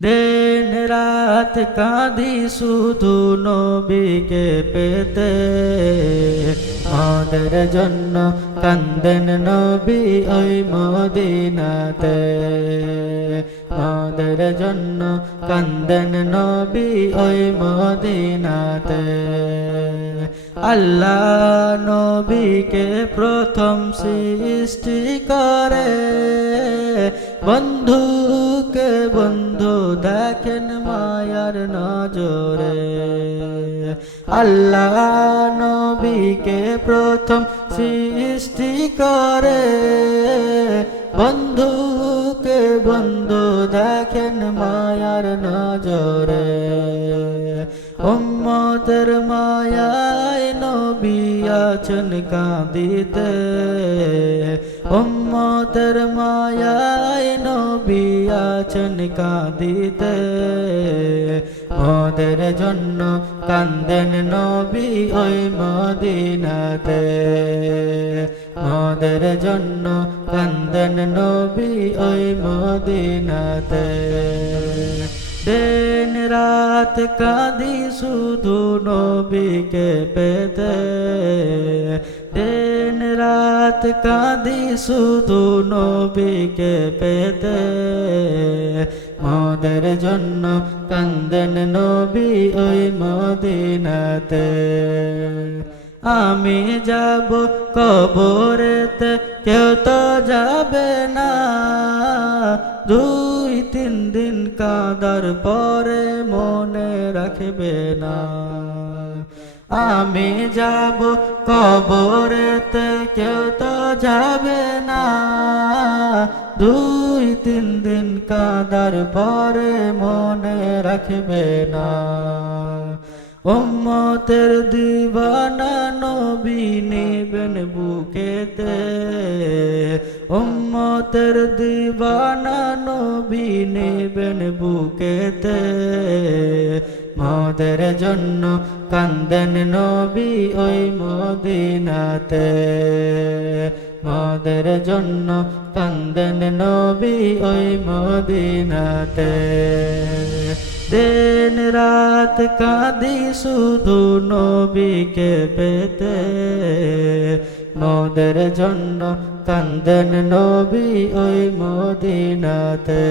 দিন রাত কাঁদি শুধু নবীকে পেতে, আমাদের জন্য কান্দেন নবী ওই মদিনাতে, আমাদের জন্য কান্দেন নবী ওই মদিনাতে। আল্লাহ নবীকে প্রথম সৃষ্টি করে, বন্ধুকে বন্ধু দেখেন মায়ার নজরে। আল্লাহ নবীকে প্রথম সৃষ্টি করে, বন্ধুকে বন্ধু দেখেন মায়ার নজরে। উম্মতের মায়ায় নবী আছেন কাঁদিতে, উম্মতের মায়ায় নবী আছেন কাঁদিতে। মোদের জন্য কান্দেন নবী ওই মদিনাতে, মোদের জন্য কান্দেন নবী ওই মদিনাতে। দিন রাত কাঁদি শুধু নবীকে পেতে, দিন রাত কাঁদি শুধু নবীকে পেতে। মোদের জন্য কান্দেন নবী ওই মদিনাতে। আমি যাব কবরেতে কেউ তো যাবে না, 2-3 দিন কাঁদার পরে মনে রাখবে না। আমি যাব কবরেতে কেউ তো যাবে না, 2-3 দিন কাঁদার পরে মনে রাখবে না। উম্মতের দিওয়ানা নবী নেবেন বুকেতে, উম্মতের দিওয়ানা নবী নেবেন বুকেতে। মোদের জন্য কান্দেন নবী ওই মদিনাতে, মোদের জন্য কান্দেন নবী ওই মদিনাতে। দিন রাত কাঁদি শুধু নবীকে পেতে, মোদের জন্য কান্দেন নবী ওই মদিনাতে।